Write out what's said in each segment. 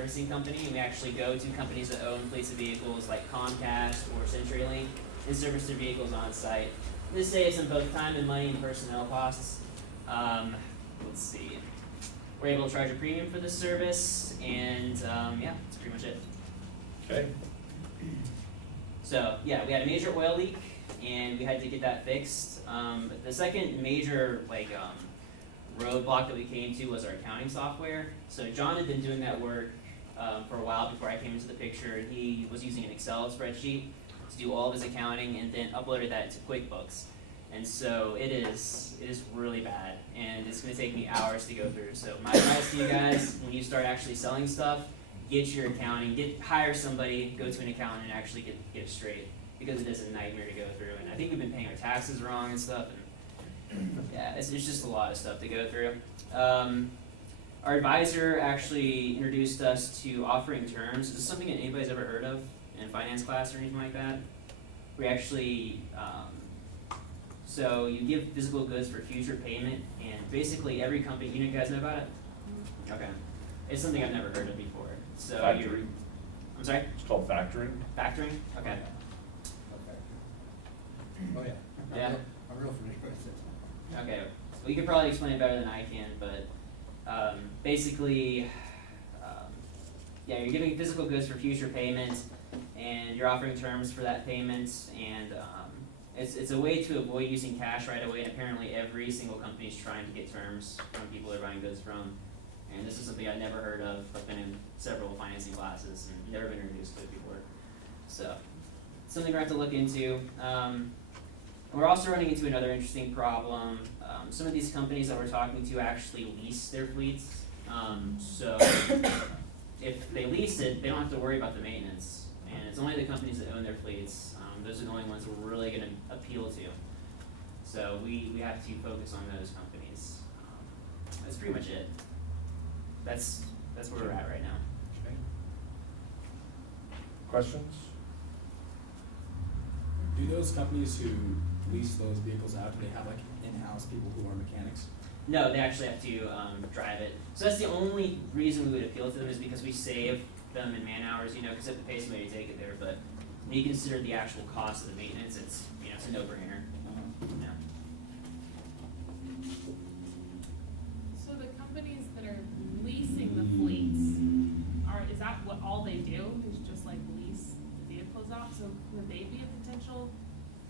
servicing company, and we actually go to companies that own fleets of vehicles like Comcast or CenturyLink and service their vehicles on site. This saves them both time and money and personnel costs. Let's see. We're able to charge a premium for this service, and yeah, that's pretty much it. Okay. So yeah, we had a major oil leak, and we had to get that fixed. The second major roadblock that we came to was our accounting software. So John had been doing that work for a while before I came into the picture, and he was using an Excel spreadsheet to do all of his accounting, and then uploaded that to QuickBooks. And so it is really bad, and it's going to take me hours to go through. So my advice to you guys, when you start actually selling stuff, get your accounting, hire somebody, go to an accountant, and actually get it straight, because it is a nightmare to go through. And I think we've been paying our taxes wrong and stuff, and yeah, it's just a lot of stuff to go through. Our advisor actually introduced us to offering terms. Is this something that anybody's ever heard of in finance class or anything like that? We actually, so you give physical goods for future payment, and basically every company, you guys know about it? Okay. It's something I've never heard of before. So Factoring. I'm sorry? It's called factoring. Factoring? Okay. Oh, yeah. Yeah. I'm real familiar with it. Okay. Well, you could probably explain it better than I can, but basically, yeah, you're giving physical goods for future payment, and you're offering terms for that payment, and it's a way to avoid using cash right away, and apparently every single company is trying to get terms from people they're buying goods from. And this is something I've never heard of. I've been in several financing classes and never been introduced to it before. So, something we have to look into. We're also running into another interesting problem. Some of these companies that we're talking to actually lease their fleets. So, if they lease it, they don't have to worry about the maintenance. And it's only the companies that own their fleets. Those are the only ones we're really going to appeal to. So, we have to focus on those companies. That's pretty much it. That's where we're at right now. Okay. Questions? Do those companies who lease those vehicles out, do they have like in-house people who are mechanics? No, they actually have to drive it. So that's the only reason we would appeal to them, is because we save them in man hours, because they have to pay somebody to take it there. But when you consider the actual cost of the maintenance, it's it's a no-brainer. Yeah. So the companies that are leasing the fleets, is that what all they do, is just like lease the vehicles out? So would they be a potential,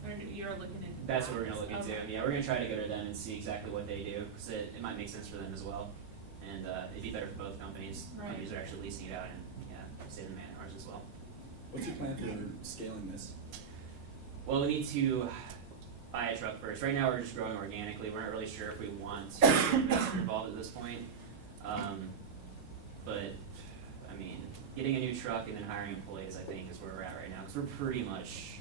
or you're looking into that? That's what we're gonna look into. Okay. Yeah, we're gonna try to go to them and see exactly what they do, because it might make sense for them as well, and it'd be better for both companies. Right. Companies are actually leasing it out and save the man hours as well. What's your plan for scaling this? Well, we need to buy a truck first. Right now, we're just growing organically. We're not really sure if we want to get an investor involved at this point. But I mean, getting a new truck and then hiring employees, I think, is where we're at right now. Because we're pretty much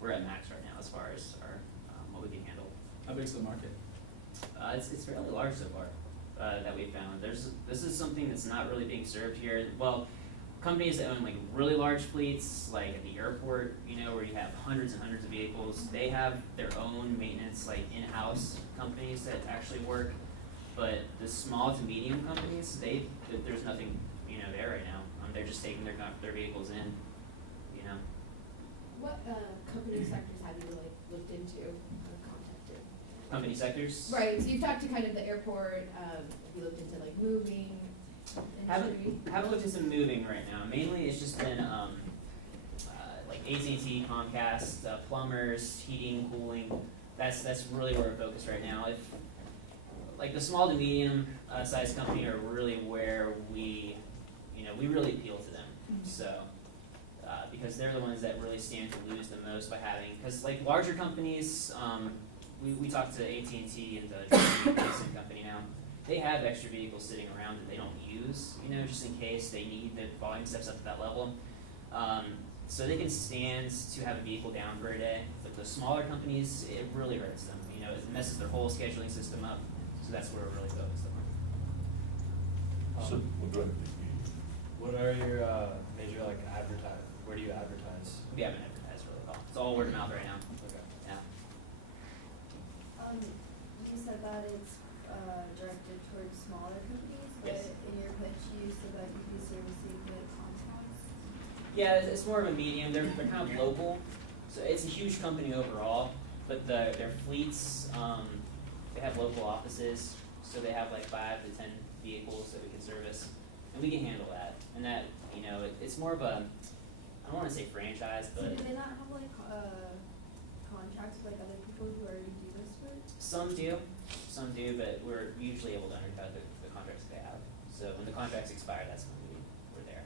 we're at max right now as far as our what we can handle. How big's the market? It's fairly large so far that we found. This is something that's not really being served here. Well, companies that own like really large fleets, like at the airport, where you have hundreds and hundreds of vehicles, they have their own maintenance, like in-house companies that actually work. But the small to medium companies, there's nothing there right now. They're just taking their vehicles in. What company sectors have you looked into or contacted? Company sectors. Right, so you've talked to kind of the airport, have you looked into moving industry? Haven't looked into moving right now. Mainly, it's just been like AT&T, Comcast, plumbers, heating, cooling. That's really where we're focused right now. If like the small to medium sized company are really where we really appeal to them. Mm-hmm. So because they're the ones that really stand to lose the most by having, because like larger companies, we talked to AT&T and the Johnson company now. They have extra vehicles sitting around that they don't use, just in case they need the volume steps up to that level. So they can stand to have a vehicle down for a day. But the smaller companies, it really hurts them. It messes their whole scheduling system up. So that's where we're really focused on. So, well, go ahead. What are your major advertise? Where do you advertise? We haven't advertised really well. It's all word of mouth right now. Okay. Yeah. You said that it's directed towards smaller companies, but Yes. in your pitch you said that you'd be Yeah, it's more of a medium. They're kind of local, so it's a huge company overall. But their fleets, they have local offices, so they have like 5 to 10 vehicles that we can service, and we can handle that. And that, you know, it's more of a, I don't want to say franchise, So but do they not have like, contracts with like other people who already do this work? some do, but we're usually able to undercut the contracts they have. So when the contracts expire, that's when we're there.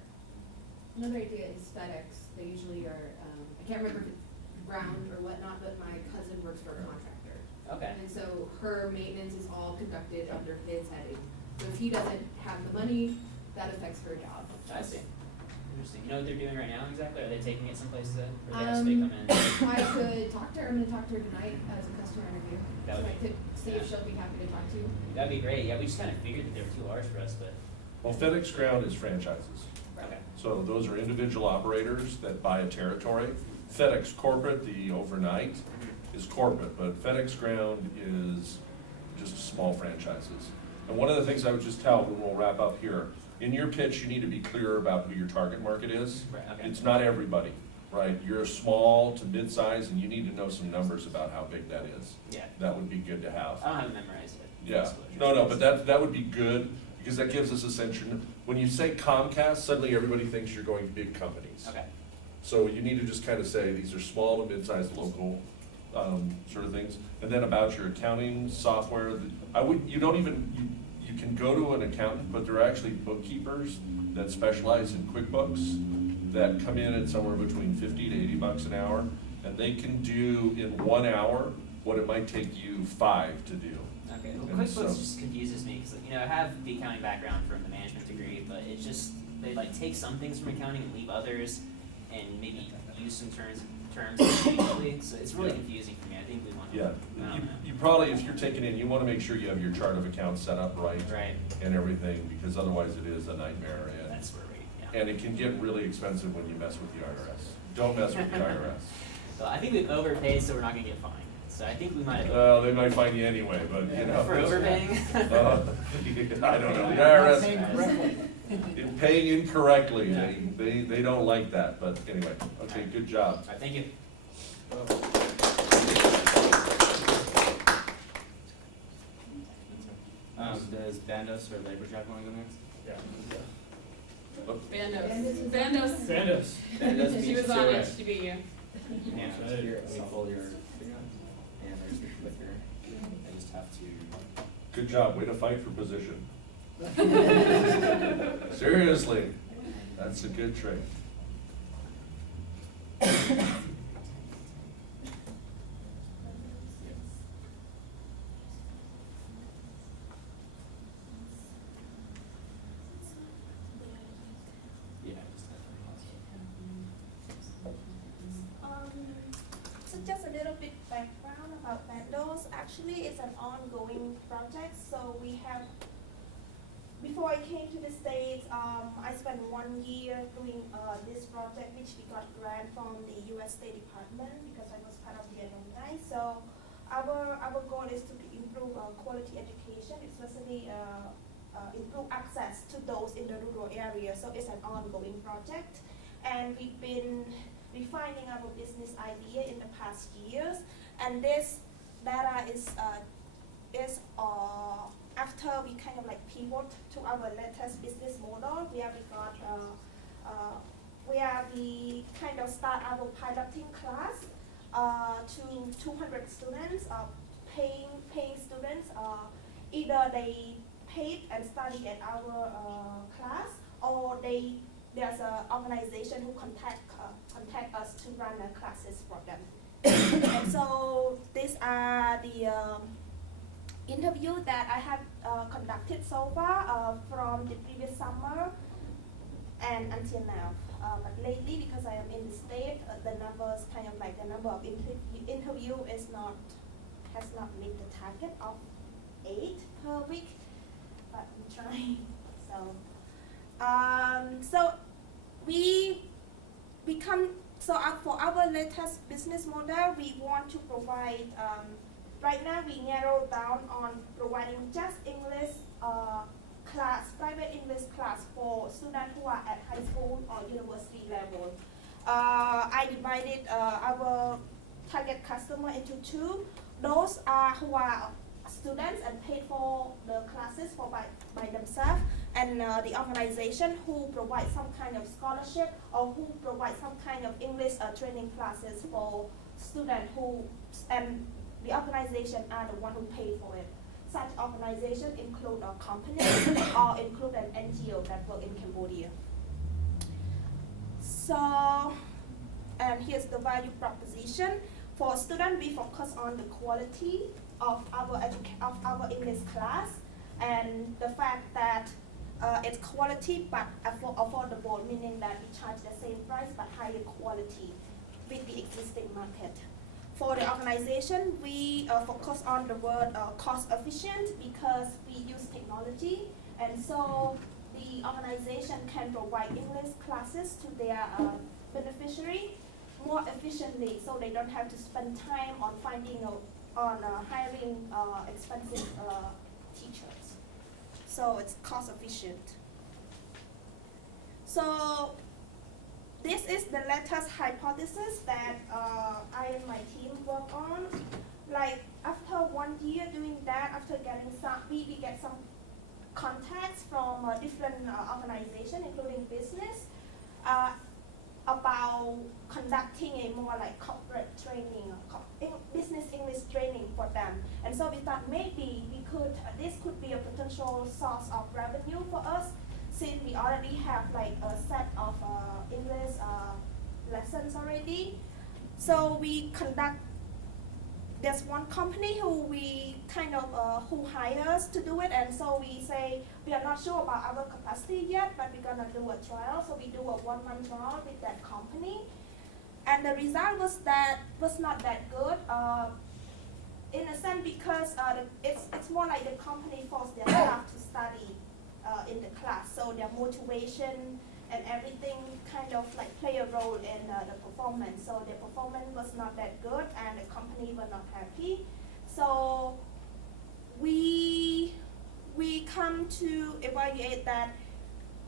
Another idea is FedEx, they usually are, I can't remember if it's ground or whatnot, but my cousin works for a contractor. Okay. And so her maintenance is all conducted under his heading. So if he doesn't have the money, that affects her job. I see. Interesting. You know what they're doing right now exactly? Are they taking it someplace to, or they have somebody come in? I could talk to her, I'm gonna talk to her tonight as a customer interview. That So would I be- could see if she'll be happy to talk to you. That'd be great. Yeah, we just kind of figured that they were too large for us, but Well, FedEx Ground is franchises. okay. So those are individual operators that buy a territory. FedEx Corporate, the overnight, is corporate, but FedEx Ground is just small franchises. And one of the things I would just tell when we'll wrap up here, in your pitch, you need to be clear about who your target market is. Right, okay. It's not everybody, right? You're small to mid-size, and you need to know some numbers about how big that is. Yeah. That would be good to have. I don't have it memorized yet. Yeah, no, but that would be good, because that gives us a sense, when you say Comcast, suddenly everybody thinks you're going big companies. Okay. So you need to just kind of say, these are small to mid-sized local, sort of things. And then about your accounting software, you can go to an accountant, but there are actually bookkeepers that specialize in QuickBooks that come in at somewhere between $50 to $80 an hour, and they can do in 1 hour what it might take you 5 to do. Okay. Well, And QuickBooks so- just confuses me because, you know, I have the accounting background from the management degree, but it just, they like take some things from accounting and leave others, and maybe use some terms interchangeably. So it's really Yeah. confusing for me. I think we want to. Yeah, I don't know. you probably, if you're taking in, you want to make sure you have your chart of accounts set up right. Right. And everything, because otherwise it is a nightmare, and, That's where we. Yeah. and it can get really expensive when you mess with the IRS. Don't mess with the IRS. Well, I think we've overpaid, so we're not gonna get fined. So I think we might have. Well, they might find you anyway, but you know. For overpaying. I don't know, the Not paying IRS, correctly. in paying incorrectly, they don't like that, but anyway, okay, good job. All right, thank you. Does Bandos or Labor Jack wanna go next? Bandos. Bandos. Bandos. Bandos She was on it, she beat you. Yeah, so hold your finger on, and there's your clicker. I just have to. Good job, way to fight for position. Seriously, that's a good trick. Yeah, just have So just a little bit background about Bandos. Actually, it's an ongoing project. So we have, before I came to the States, I spent 1 year doing this project, which we got grant from the U.S. State Department because I was part of the alumni. So our goal is to improve quality education, especially improve access to those in the rural area. So it's an ongoing project, and we've been refining our business idea in the past years, and this data is after we kind of like pivot to our latest business model, where we got where we kind of start our piloting class to 200 students, paying students, either they paid and study at our class, or there's an organization who contact us to run classes for them. And so these are the interview that I have conducted so far from the previous summer and until now. But lately, because I am in the state, the numbers kind of like the number of interview has not met the target of 8 per week, but I'm trying. So for our latest business model, we want to provide. Right now, we narrow down on providing just English class, private English class for for students who are at high school or university level. I divided our target customer into two. Those are who are students and paid for the classes by themselves, and the organization who provide some kind of scholarship or who provide some kind of English training classes for students who, and the organization are the one who pay for it. Such organization include a company or include an NGO that work in Cambodia. So, and here's the value proposition. For students, we focus on the quality of our English class and the fact that it's quality but affordable, meaning that we charge the same price but higher quality with the existing market. For the organization, we focus on the word cost efficient because we use technology, and so the organization can provide English classes to their beneficiary more efficiently, so they don't have to spend time on hiring expensive teachers. So it's cost efficient. So this is the latest hypothesis that I and my team work on. Like after 1 year doing that, after getting some, we get some contacts from different organizations, including business, about conducting a more like corporate training, business English training for them. And so we thought maybe this could be a potential source of revenue for us, since we already have like a set of English lessons already. So we conduct, there's one company who we kind of, who hire us to do it, and so we say, we are not sure about our capacity yet, but we're gonna do a trial. So we do a 1-month trial with that company. And the result was not that good, in a sense because it's more like the company forced their staff to study in the class, so their motivation and everything kind of like play a role in the performance. So their performance was not that good, and the company were not happy. So we come to evaluate that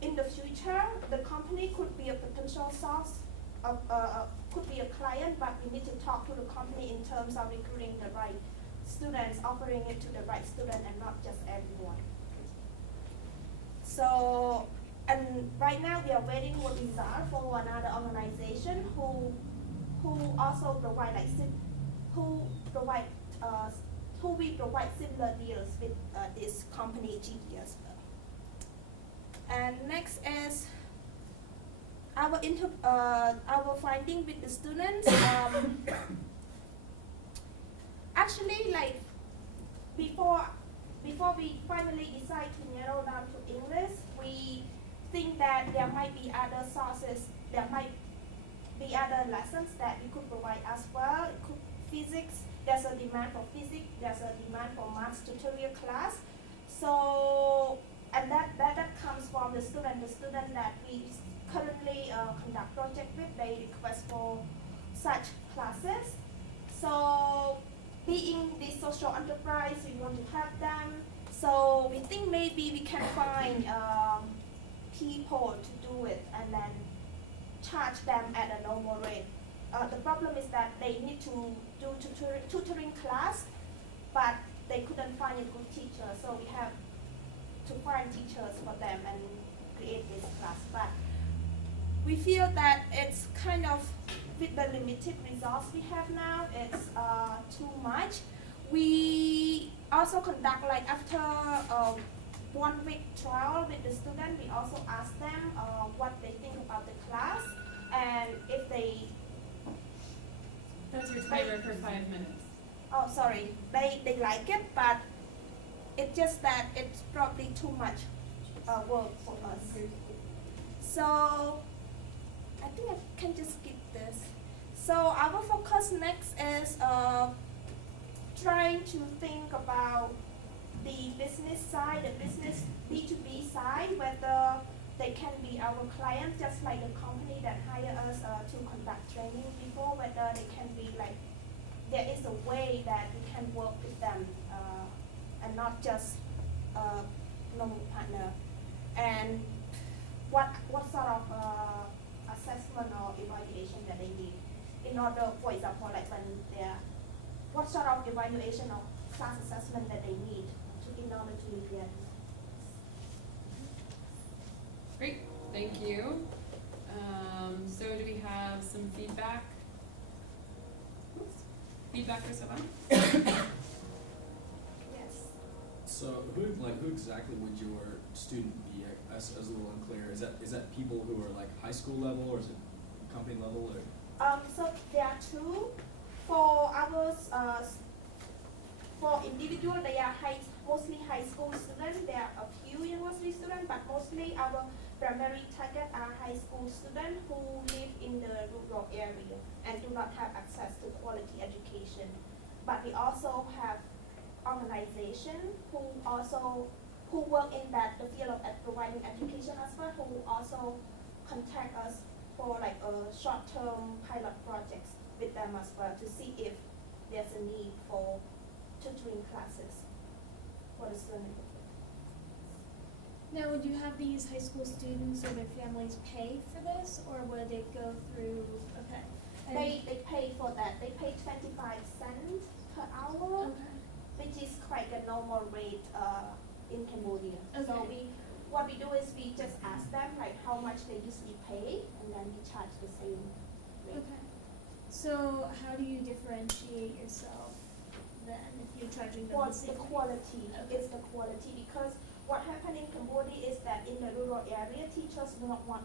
in the future the company could be a potential source of could be a client, but we need to talk to the company in terms of recruiting the right students, offering it to the right student and not just everyone. So, and right now we are waiting for result for another organization who also provide who we provide similar deals with this company GDS. And next is our finding with the students. Actually, like before we finally decide to narrow down to English, we think that there might be other sources, there might be other lessons that we could provide as well. It could physics, there's a demand for physics, there's a demand for math tutorial class. So, and that comes from the student that we currently conduct project with, they request for such classes. So, being the social enterprise, we want to help them. So we think maybe we can find people to do it and then charge them at a normal rate. The problem is that they need to do tutoring class, but they couldn't find a good teacher. So we have to find teachers for them and create this class. But we feel that it's kind of, with the limited resource we have now, it's too much. We also conduct, like after 1 week trial with the student, we also ask them what they think about the class, and if they... That's your timer for 5 minutes. Oh, sorry, they like it, but it's just that it's probably too much work for us. So I think I can just skip this. So our focus next is trying to think about the business side, the business B2B side, whether they can be our clients, just like the company that hired us to conduct training before, whether they can be like, there is a way that we can work with them and not just a normal partner. And what sort of assessment or evaluation that they need in order, for example, like when they're, what sort of evaluation or class assessment that they need in order to meet their needs. Great, thank you. So do we have some feedback? Oops. Feedback for Savannah? Yes. So who exactly would your student be? As a little unclear. Is that people who are like high school level, or is it company level, or? So there are two. For ours, for individual, they are mostly high school students. There are a few university students, but mostly our primary target are high school students who live in the rural area and do not have access to quality education. But we also have organizations who work in the field of providing education as well, who also contact us for like a short-term pilot projects with them as well to see if there's a need for tutoring classes for the students. Now, would you have these high school students or their families pay for this, or would they go through, okay? And- They pay for that. They pay 25 cents per hour, Okay. which is quite a normal rate in Cambodia. So Okay. what we do is we just ask them like how much they usually pay, and then we charge the same rate. Okay. So how do you differentiate yourself then if you're charging them the What's the same rate? quality? Okay. It's the quality, because what happened in Cambodia is that in the rural area, teachers do not want,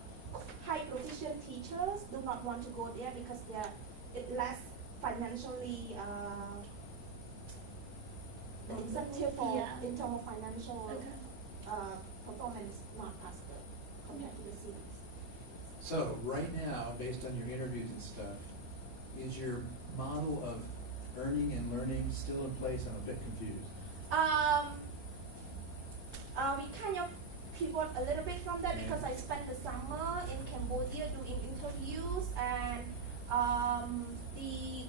high proficient teachers do not want to go there because it's less financially, the incentive for Yeah. in terms of financial Okay. performance not as good compared to the cities. So, right now, based on your interviews and stuff, is your model of earning and learning still in place? I'm a bit confused. We kind of pivot a little bit from that Yeah. because I spent the summer in Cambodia doing interviews, and the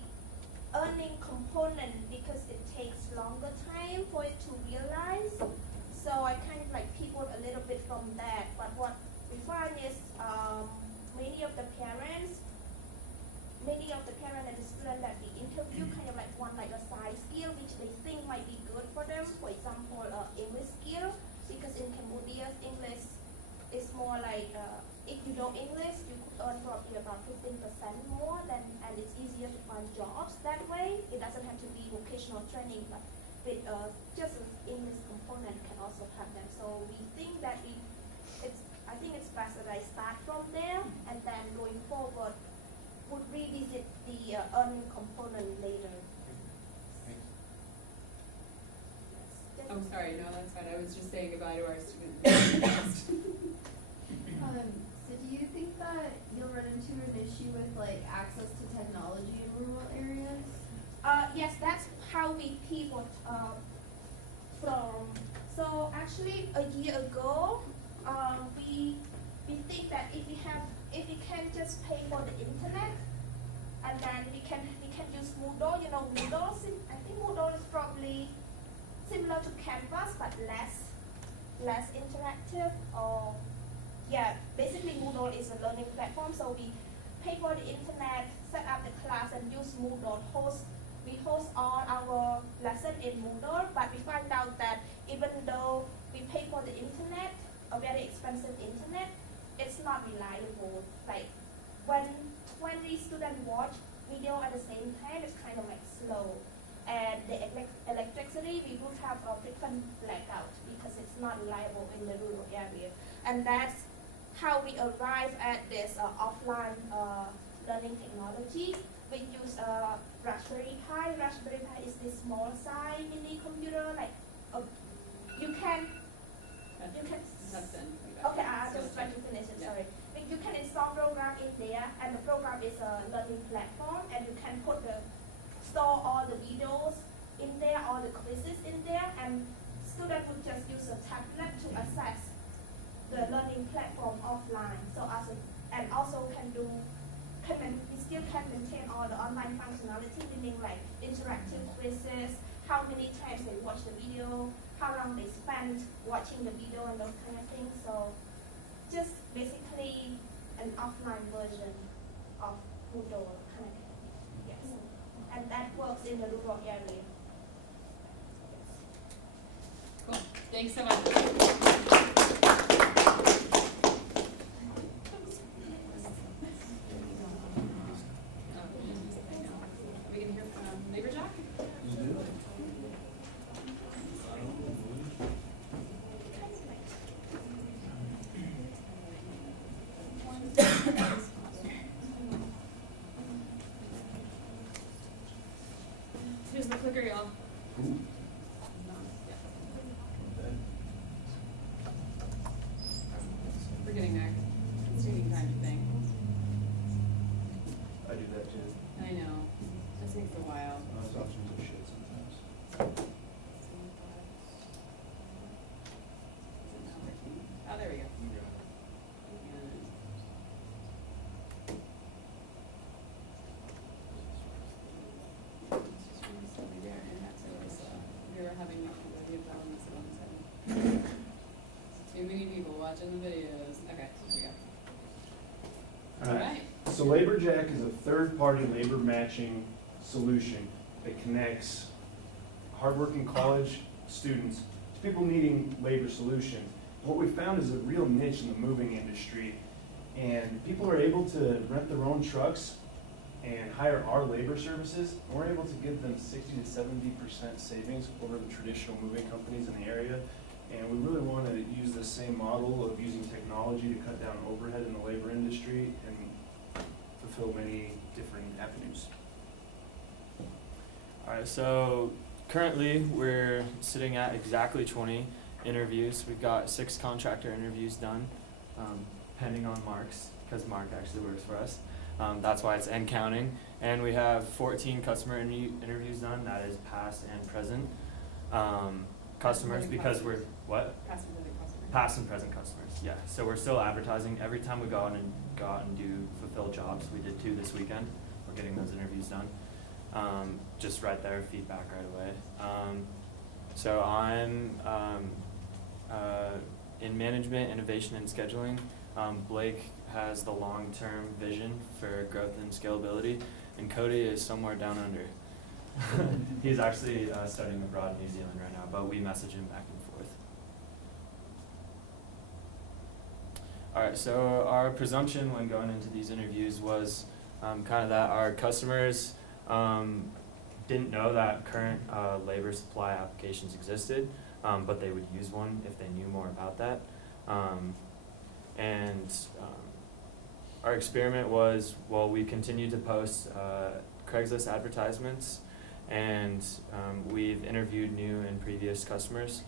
earning component, because it takes longer time for it to realize, so I kind of like pivot a little bit from that. But what we find is many of the parents and the students that we interview kind of like want like a side skill which they think might be good for them. For example, English skill, because in Cambodia English is more like if you know English, you could earn probably about 15% more than, and it's easier to find jobs that way. It doesn't have to be vocational training, but with just an English component can also help them. So we think that I think it's best that I start from there, and then going forward would revisit the earning component later. Thanks. Yes. Oh, sorry, no, that's fine. I was just saying goodbye to our students. So do you think that you'll run into an issue with like access to technology in rural areas? Yes, that's how we pivot from. So actually, a year ago, we think that if we can just pay for the internet, and then we can use Moodle. You know, Moodle. I think Moodle is probably similar to Canvas, but less interactive. Or yeah, basically Moodle is a learning platform. So we pay for the internet, set up the class, and use Moodle. We host all our lesson in Moodle, but we find out that even though we pay for the internet, a very expensive internet, it's not reliable. Like when 20 students watch video at the same time, it's kind of like slow. And the electricity, we do have a frequent blackout because it's not reliable in the rural area. And that's how we arrive at this offline learning technology. We use Raspberry Pi. Raspberry Pi is this small size mini computer. Like you can. That's done. Okay, I just trying to finish it. Sorry. You can install program in there, and the program is a learning platform, and you can store all the videos in there, all the quizzes in there, and students would just use a tablet to access the learning platform offline. So and also we still can maintain all the online functionality, meaning like interactive quizzes, how many times they watch the video, how long they spend watching the video, and those kind of things. So just basically an offline version of Moodle kind of. Yes, and that works in the rural area. Cool, thanks so much. We can hear from Neighbor Jack? Here's the clicker, y'all. We're getting there. It's taking time to think. I do that too. I know. This takes a while. Those options are shit sometimes. Oh, there we go. We were having video problems at one time. Too many people watching the videos. Okay, here we go. Alright. So LaborJack is a third-party labor matching solution that connects hardworking college students to people needing labor solutions. What we found is a real niche in the moving industry, and people are able to rent their own trucks and hire our labor services, and we're able to give them 60 to 70% savings over the traditional moving companies in the area. And we really want to use the same model of using technology to cut down overhead in the labor industry and fulfill many different avenues. Alright, so currently we're sitting at exactly 20 interviews. We've got 6 contractor interviews done, pending on Mark's, because Mark actually works for us. That's why it's and counting. And we have 14 customer interviews done, that is past and present customers, because we're, what? Past and present customers. Past and present customers, yeah. So we're still advertising every time we go out and do fulfill jobs. We did 2 this weekend. We're getting those interviews done. Just right there, feedback right away. So I'm in management, innovation, and scheduling. Blake has the long-term vision for growth and scalability, and Cody is somewhere down under. He's actually studying abroad in New Zealand right now, but we message him back and forth. Alright, so our presumption when going into these interviews was kind of that our customers didn't know that current labor supply applications existed, but they would use one if they knew more about that. Our experiment was, well, we continued to post Craigslist advertisements, and we've interviewed new and previous customers.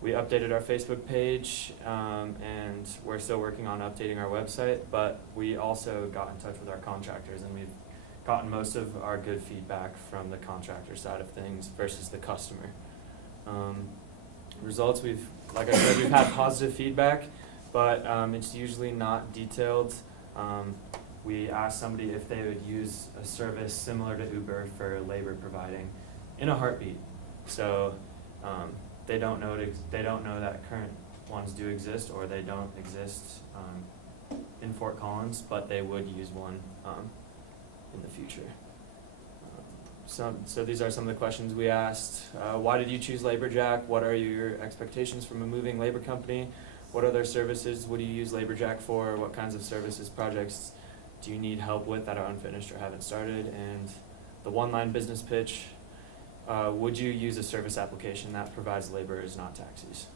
We updated our Facebook page, and we're still working on updating our website, but we also got in touch with our contractors, and we've gotten most of our good feedback from the contractor side of things versus the customer. Results, like I said, we've had positive feedback, but it's usually not detailed. We asked somebody if they would use a service similar to Uber for labor providing in a heartbeat. So they don't know that current ones do exist, or they don't exist in Fort Collins, but they would use one in the future. So these are some of the questions we asked. Why did you choose LaborJack? What are your expectations from a moving labor company? What other services would you use LaborJack for? What kinds of services, projects do you need help with that are unfinished or haven't started? And the one-line business pitch, would you use a service application that provides laborers, not taxis?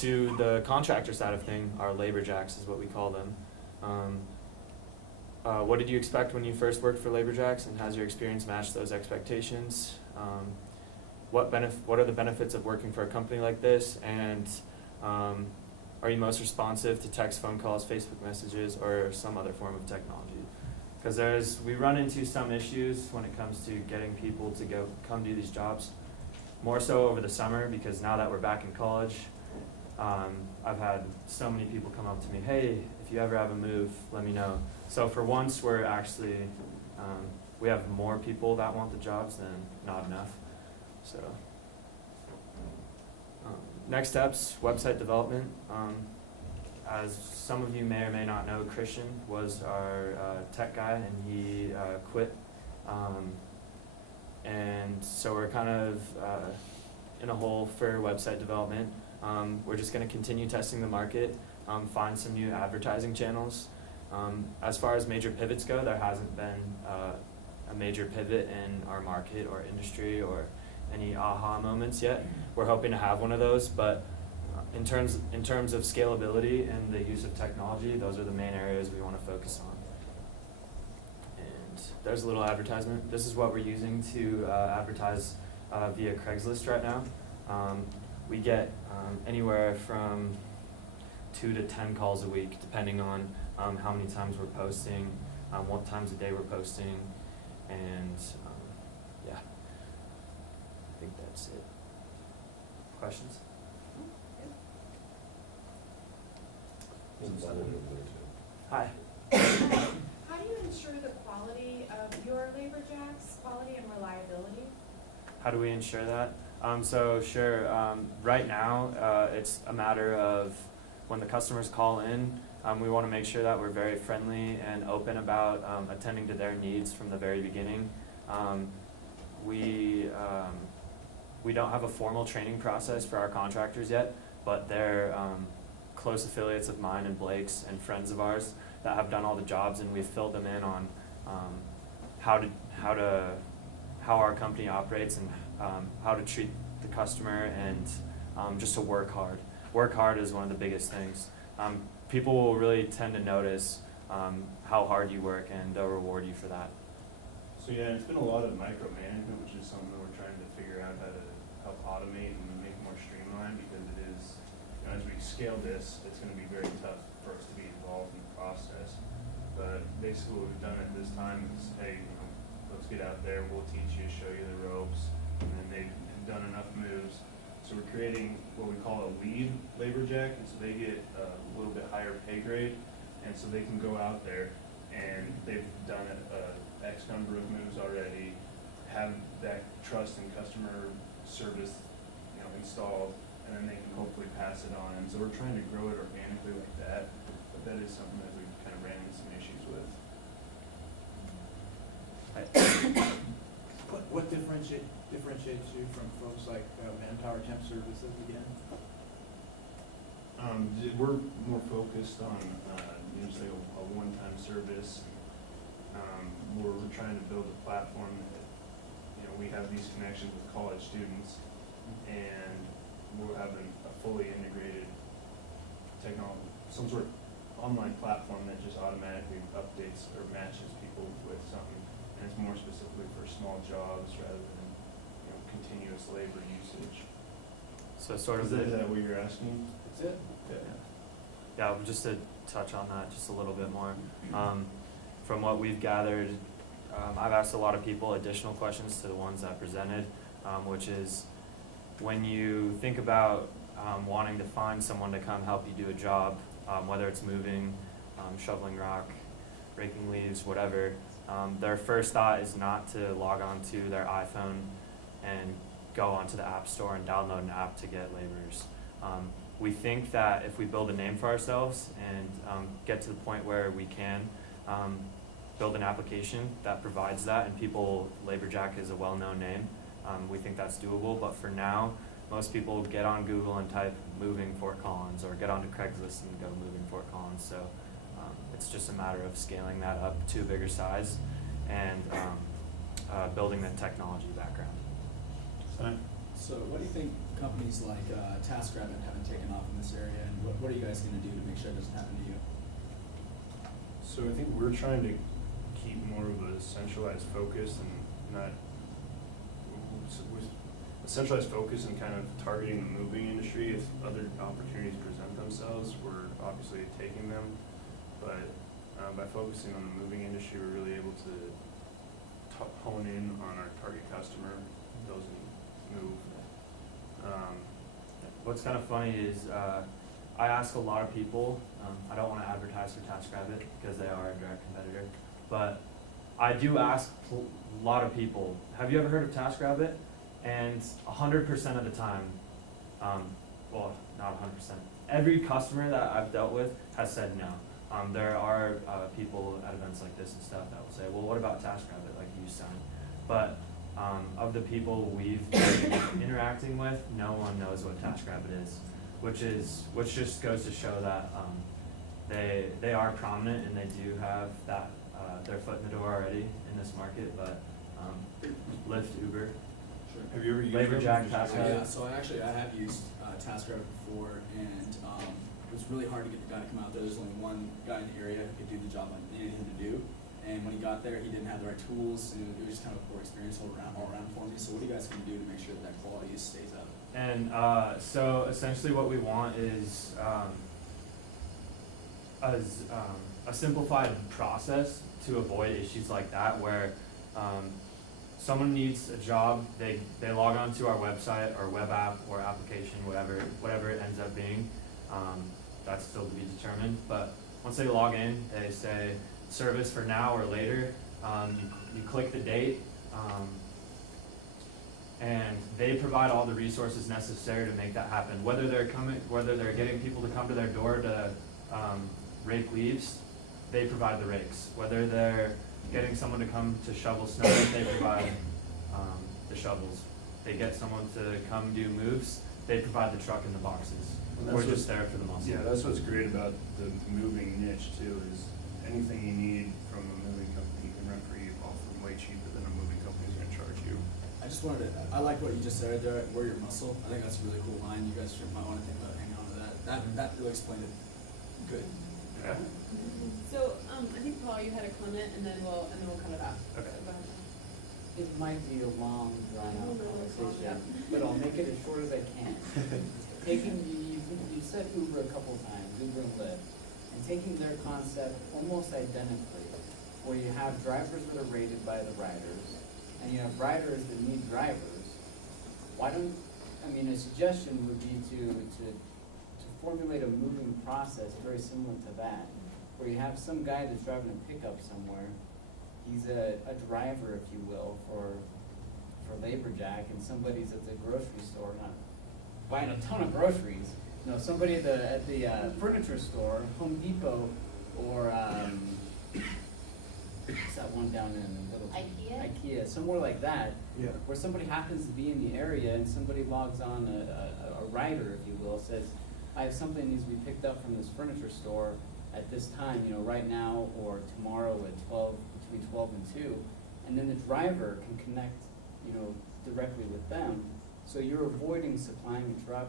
To the contractor side of thing, our LaborJacks is what we call them. What did you expect when you first worked for LaborJacks, and has your experience matched those expectations? What are the benefits of working for a company like this, and are you most responsive to text, phone calls, Facebook messages, or some other form of technology? Because we run into some issues when it comes to getting people to come do these jobs, more so over the summer, because now that we're back in college, I've had so many people come up to me, hey, if you ever have a move, let me know. So for once, we're actually, we have more people that want the jobs than not enough. So next steps, website development. As some of you may or may not know, Christian was our tech guy, and he quit. And so we're kind of in a hole for website development. We're just going to continue testing the market, find some new advertising channels. As far as major pivots go, there hasn't been a major pivot in our market or industry or any aha moments yet. We're hoping to have one of those, but in terms of scalability and the use of technology, those are the main areas we want to focus on. And there's a little advertisement. This is what we're using to advertise via Craigslist right now. We get anywhere from 2 to 10 calls a week, depending on how many times we're posting, what times a day we're posting, and yeah, I think that's it. Questions? Hi. How do you ensure the quality of your labor jacks, quality and reliability? How do we ensure that? So sure, right now, it's a matter of when the customers call in, we want to make sure that we're very friendly and open about attending to their needs from the very beginning. We don't have a formal training process for our contractors yet, but they're close affiliates of mine and Blake's and friends of ours that have done all the jobs, and we've filled them in on how our company operates and how to treat the customer, and just to work hard. Work hard is one of the biggest things. People will really tend to notice how hard you work, and they'll reward you for that. So yeah, it's been a lot of micromanagement, which is something that we're trying to figure out how to help automate and make more streamlined, because it is, you know, as we scale this, it's going to be very tough for us to be involved in the process. But basically what we've done at this time is, hey, you know, let's get out there, we'll teach you, show you the ropes, and then they've done enough moves. So we're creating what we call a lead labor jack, and so they get a little bit higher pay grade, and so they can go out there and they've done X number of moves already, have that trust and customer service, you know, installed, and then they can hopefully pass it on. And so we're trying to grow it organically like that, but that is something that we've kind of ran into some issues with. What differentiates you from folks like Manpower Temp Services again? We're more focused on usually a one-time service. We're trying to build a platform that, you know, we have these connections with college students, and we're having a fully integrated technology, some sort of online platform that just automatically updates or matches people with something, and it's more specifically for small jobs rather than, you know, continuous labor usage. So sort of. Is that what you're asking? That's it? Yeah, just to touch on that just a little bit more. From what we've gathered, I've asked a lot of people additional questions to the ones that presented, which is when you think about wanting to find someone to come help you do a job, whether it's moving, shoveling rock, raking leaves, whatever, their first thought is not to log on to their iPhone and go onto the App Store and download an app to get laborers. We think that if we build a name for ourselves and get to the point where we can build an application that provides that, and LaborJack is a well-known name, we think that's doable. But for now, most people get on Google and type moving Fort Collins, or get onto Craigslist and go moving Fort Collins. So it's just a matter of scaling that up to a bigger size and building the technology background. So what do you think companies like TaskRabbit haven't taken off in this area, and what are you guys going to do to make sure it doesn't happen to you? So I think we're trying to keep more of a centralized focus and not a centralized focus and kind of targeting the moving industry. If other opportunities present themselves, we're obviously taking them, but by focusing on the moving industry, we're really able to hone in on our target customer, those who move. What's kind of funny is I ask a lot of people, I don't want to advertise for TaskRabbit because they are a direct competitor, but I do ask a lot of people, have you ever heard of TaskRabbit? And 100% of the time, well, not 100%. Every customer that I've dealt with has said no. There are people at events like this and stuff that will say, well, what about TaskRabbit, like you said? But of the people we've been interacting with, no one knows what TaskRabbit is, which just goes to show that they are prominent and they do have that their foot in the door already in this market. But Lyft, Uber, Have you ever used LaborJack, them? TaskRabbit. Yeah, so I have used TaskRabbit before, and it was really hard to get the guy to come out there. There's only one guy in the area who could do the job I needed him to do. And when he got there, he didn't have the right tools, and it was just kind of a poor experience all around for me. So what are you guys going to do to make sure that that quality stays up? And so essentially what we want is a simplified process to avoid issues like that, where someone needs a job, they log on to our website or web app or application, whatever it ends up being. That's still to be determined. But once they log in, they say service for now or later. You click the date, and they provide all the resources necessary to make that happen. Whether they're getting people to come to their door to rake leaves, they provide the rakes. Whether they're getting someone to come to shovel snow, they provide the shovels. They get someone to come do moves, they provide the truck and the boxes. We're just there for the muscle. Yeah, that's what's great about the moving niche too, is anything you need from a moving company, you can rent for you, often way cheaper than a moving company's gonna charge you. I just wanted to, I like what you just said there, we're your muscle. I think that's a really cool line. You guys might want to think about hanging on to that. That really explained it good. Yeah. So, I think Paul, you had a comment, and then we'll cut it off. Okay. So go ahead. It might be a long, drawn-out conversation, but I'll make it as short as I can. You said Uber a couple times, Uber and Lyft, and taking their concept almost identically, where you have drivers that are rated by the riders, and you have riders that need drivers. A suggestion would be to formulate a moving process very similar to that, where you have some guy that's driving a pickup somewhere. He's a driver, if you will, for LaborJack, and somebody's at the grocery store, not buying a ton of groceries. Somebody at the furniture store, Home Depot, or what's that one down in IKEA, somewhere like that, Yeah. where somebody happens to be in the area and somebody logs on, a rider, if you will, says, I have something that needs to be picked up from this furniture store at this time, right now or tomorrow at between 12 and 2, and then the driver can connect, directly with them. So you're avoiding supplying a truck,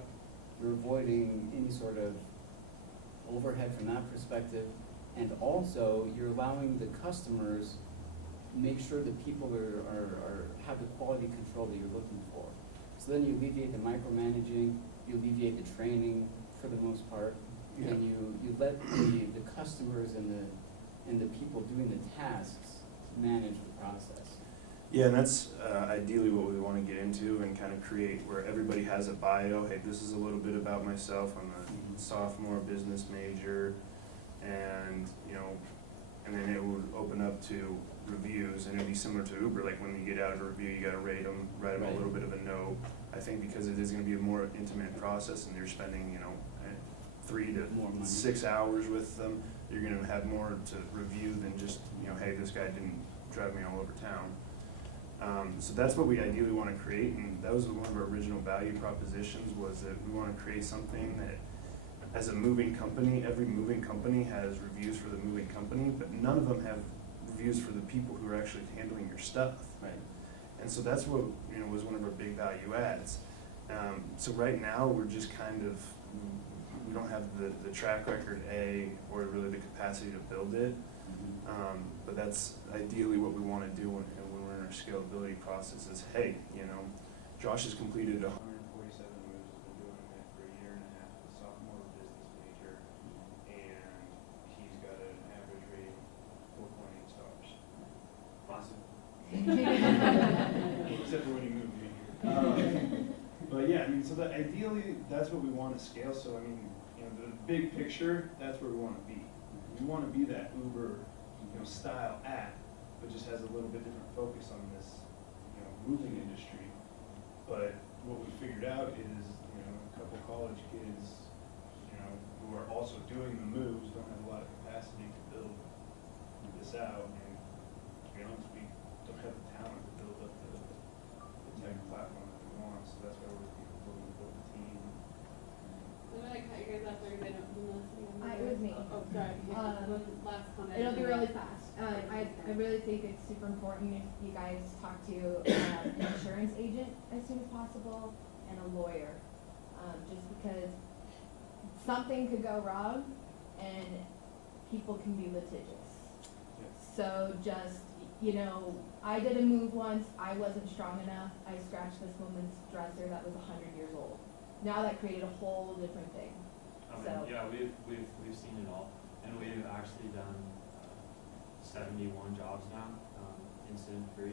you're avoiding any sort of overhead from that perspective, and also you're allowing the customers make sure that people have the quality control that you're looking for. So then you alleviate the micromanaging, you alleviate the training for the most part, Yeah. and you let the customers and the people doing the tasks manage the process. Yeah, and that's ideally what we want to get into and kind of create where everybody has a bio. Hey, this is a little bit about myself. I'm a sophomore business major, and and then it would open up to reviews, and it'd be similar to Uber. Like when you get out of a review, you got to rate them, write them a little bit of a note. I think because it is going to be a more intimate process, and you're spending 3 to 6 hours with them, you're going to have more to review than just hey, this guy didn't drive me all over town. So that's what we ideally want to create, and that was one of our original value propositions, was that we want to create something that, as a moving company, every moving company has reviews for the moving company, but none of them have reviews for the people who are actually handling your stuff. Right. And so that's what was one of our big value adds. So right now we're just we don't have the track record or really the capacity to build it. But that's ideally what we want to do when we're in our scalability process is, hey, Josh has completed 147 moves, has been doing that for a year and a half, a sophomore business major, and he's got an average rating of 4.8 stars. Awesome. Except for when he moved me. But yeah, so ideally, that's what we want to scale. So the big picture, that's where we want to be. We want to be that Uber, style app, but just has a little bit different focus on this, moving industry. But what we figured out is, a couple college kids is, who are also doing the moves don't have a lot of capacity to build this out, and to be honest, we don't have the talent to build up the tech platform that we want, so that's why we're building the team. I'm gonna cut you guys off there because I don't know It was me. Oh, sorry. One last comment. It'll be really fast. I really think it's super important if you guys talk to an insurance agent as soon as possible and a lawyer, just because something could go wrong and people can be litigious. So just, I did a move once, I wasn't strong enough, I scratched this woman's dresser that was 100 years old. Now that created a whole different thing. So, Yeah, we've seen it all, and we've actually done 71 jobs now, incident free.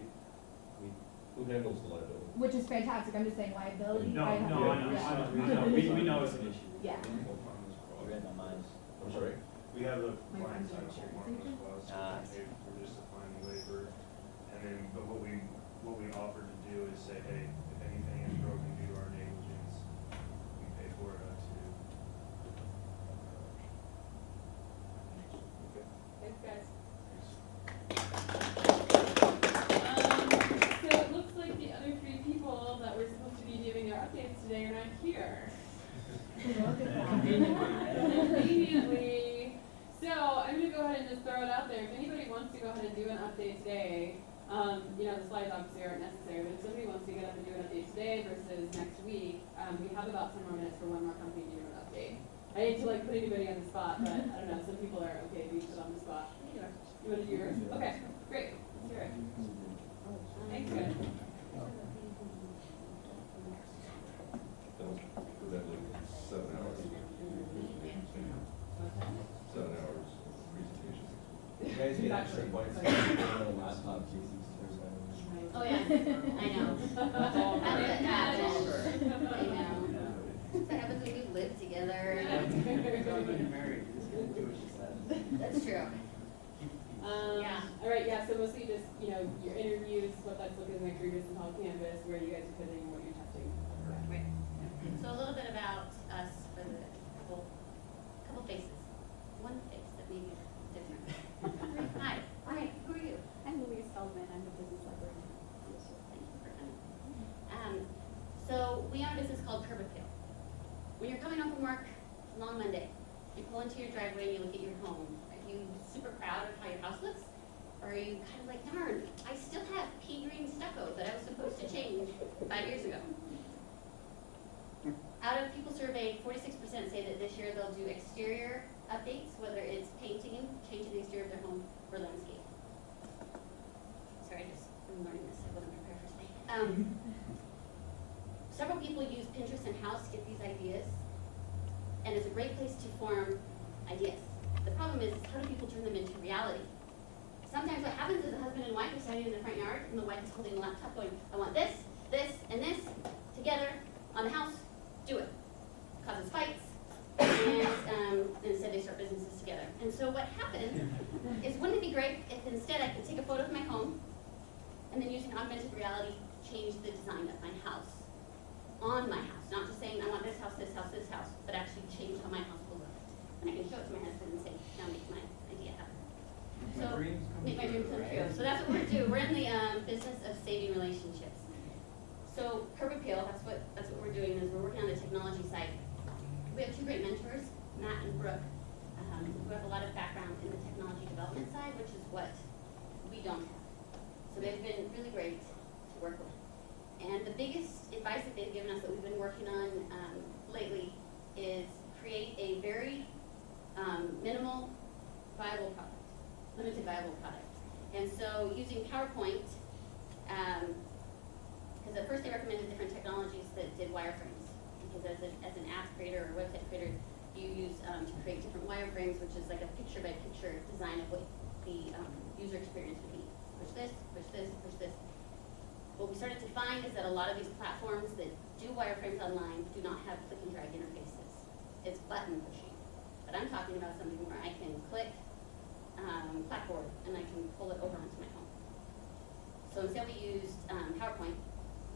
Who handles the liability? which is fantastic. I'm just saying liability. No, I have no, I know, yeah. we know it's an issue. Yeah. You read my mind. I'm sorry? We have a My client friend's side an form insurance as well, so Ah. we're just applying labor. And then, but what we offer to do is say, hey, if anything is broken due to our negligence, we pay for it up to. Thanks, guys. So it looks like the other three people that were supposed to be giving their updates today are not here. Conveniently. So I'm gonna go ahead and just throw it out there. If anybody wants to go ahead and do an update today, the slides obviously aren't necessary, but if somebody wants to get up and do an update today versus next week, we have about 10 more minutes for one more company to do an update. I hate to put anybody on the spot, but I don't know, some people are okay being put on the spot. You wanna do yours? Okay, great, let's hear it. Thanks, guys. That was 7 hours. 7 hours of presentation. You guys get extra points for the laptop using Oh, yeah, I know. That's what happens. I know. That's what happens when we live together. That's true. Yeah. All right, yeah, so mostly just, your interviews, what that's looking like for your business model canvas, where you guys are fitting, what you're testing. Right. So a little bit about us for the couple faces. One face that may be different. Hi, who are you? I'm Louise Feldman. I'm the business librarian. Thank you for coming. So we own a business called Curb Appeal. When you're coming home from work, it's a long Monday, you pull into your driveway and you look at your home. Are you super proud of how your house looks? Or are you kind of like, darn, I still have pea green stucco that I was supposed to change 5 years ago? Out of people surveyed, 46% say that this year they'll do exterior updates, whether it's painting, changing the exterior of their home, or landscape. Sorry, I'm learning this. I wasn't prepared for today. Several people use Pinterest and House to get these ideas, and it's a great place to form ideas. The problem is, how do people turn them into reality? Sometimes what happens is a husband and wife are standing in the front yard, and the wife is holding a laptop going, I want this, this, and this together on the house, do it. Causes fights, and instead they start businesses together. And so what happens is, wouldn't it be great if instead I could take a photo of my home, and then using augmented reality, change the design of my house, on my house, not just saying I want this house, this house, this house, but actually change how my house will look. And I can show it to my husband and say, now make my idea happen. So, make my dreams come true. So that's what we're doing. We're in the business of saving relationships. So Curb Appeal, that's what we're doing, is we're working on the technology side. We have two great mentors, Matt and Brooke, who have a lot of background in the technology development side, which is what we don't have. So they've been really great to work with. And the biggest advice that they've given us that we've been working on lately is create a very minimal viable product, limited viable product. And so using PowerPoint, because at first they recommended different technologies that did wireframes. Because as an app creator or website creator, you use to create different wireframes, which is like a picture-by-picture design of what the user experience would be. Push this, push this, push this. What we started to find is that a lot of these platforms that do wireframes online do not have click and drag interfaces. It's button pushing. But I'm talking about something where I can click Blackboard and I can pull it over onto my home. So instead we used PowerPoint,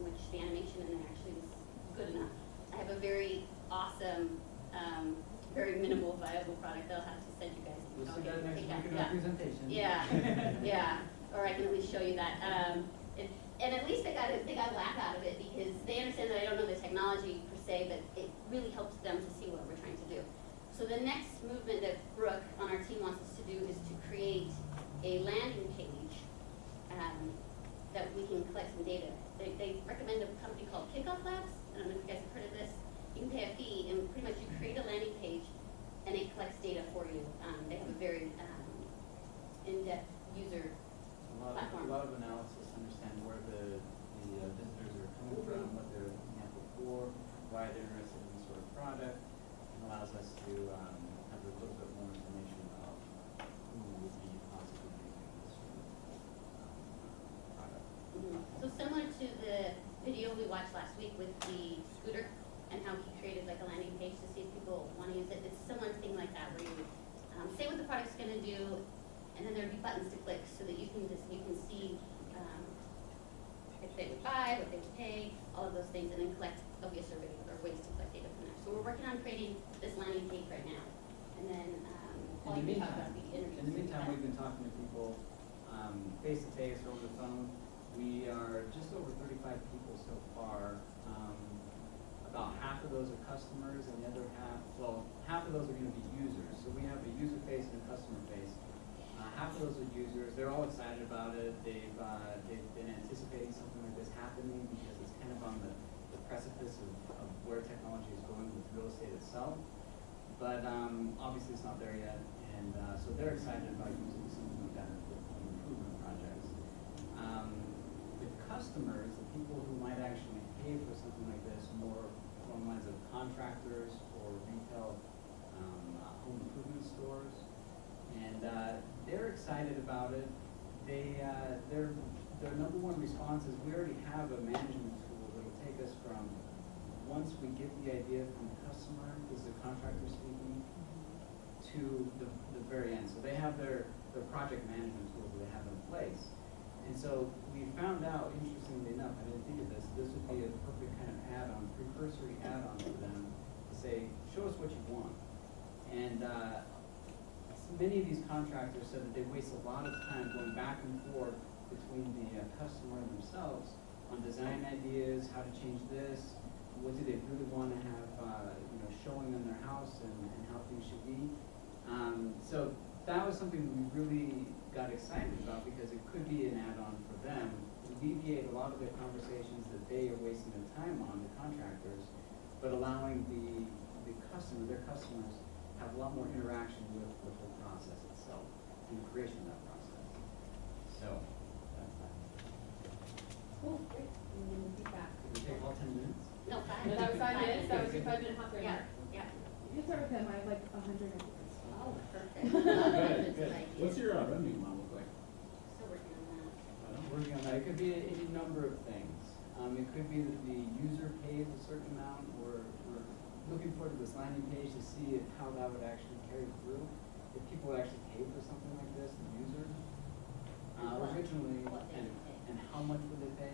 which the animation in there actually was good enough. I have a very awesome Yeah. presentation. Yeah, yeah, or I can at least show you that. And at least they got a laugh out of it because they understand that I don't know the technology per se, but it really helps them to see what we're trying to do. So the next movement that Brooke on our team wants us to do is to create a landing page that we can collect some data. They recommend a company called Kickoff Labs. I don't know if you guys have heard of this. You can pay a fee and pretty much you create a landing page and it collects data for you. They have a very in-depth user platform. A lot of analysis to understand where the visitors are coming from, what they're looking at before, why they're interested in this sort of product, and allows us to have a little bit more information about who would be possibly using this sort of product. So similar to the video we watched last week with the scooter and how he created like a landing page to see if people want to use it. It's a similar thing like that where you say what the product's going to do, and then there'd be buttons to click so that you can see if they would buy, what they would pay, all of those things, and then collect. There'll be a survey or ways to collect data from there. So we're working on creating this landing page right now, and then all you can talk about the interviews. In the meantime, we've been talking to people face to face or over the phone. We are just over 35 people so far. About half of those are customers, and the other half, well, half of those are going to be users. So we have a user face and a customer face. Half of those are users. They're all excited about it. They've been anticipating something like this happening because it's kind of on the precipice of where technology is going with real estate itself. But obviously it's not there yet, and so they're excited about using something like that with improvement projects. The customers, the people who might actually pay for something like this, more along the lines of contractors or retail home improvement stores, and they're excited about it. Their number one response is we already have a management tool that'll take us from once we get the idea from the customer, this is a contractor speaking, to the very end. So they have their project management tools that they have in place. And so we found out, interestingly enough, I didn't think of this would be a perfect kind of add-on, precursory add-on for them to say, show us what you want. And many of these contractors said that they waste a lot of time going back and forth between the customer and themselves on design ideas, how to change this, what do they really want to have showing in their house and how things should be. So that was something we really got excited about because it could be an add-on for them, alleviate a lot of the conversations that they are wasting their time on, the contractors, but allowing their customers have a lot more interaction with the whole process itself and the creation of that process. So that's that. Cool, great. And then the feedback. Did we take all 10 minutes? No, 5. No, that was 5 minutes. That was your 5-minute hot there. Yeah, yeah. You start with them, I have like 100 ideas. Oh, perfect. Good. What's your revenue model look like? Still working on that. Working on that. It could be any number of things. It could be that the user pays a certain amount, or we're looking forward to this landing page to see how that would actually carry through. If people would actually pay for something like this, the users. Originally, and how much would they pay?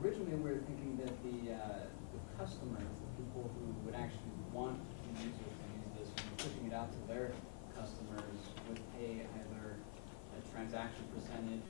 Originally, we were thinking that the customers, the people who would actually want the users to use this, when pushing it out to their customers, would pay either a transaction percentage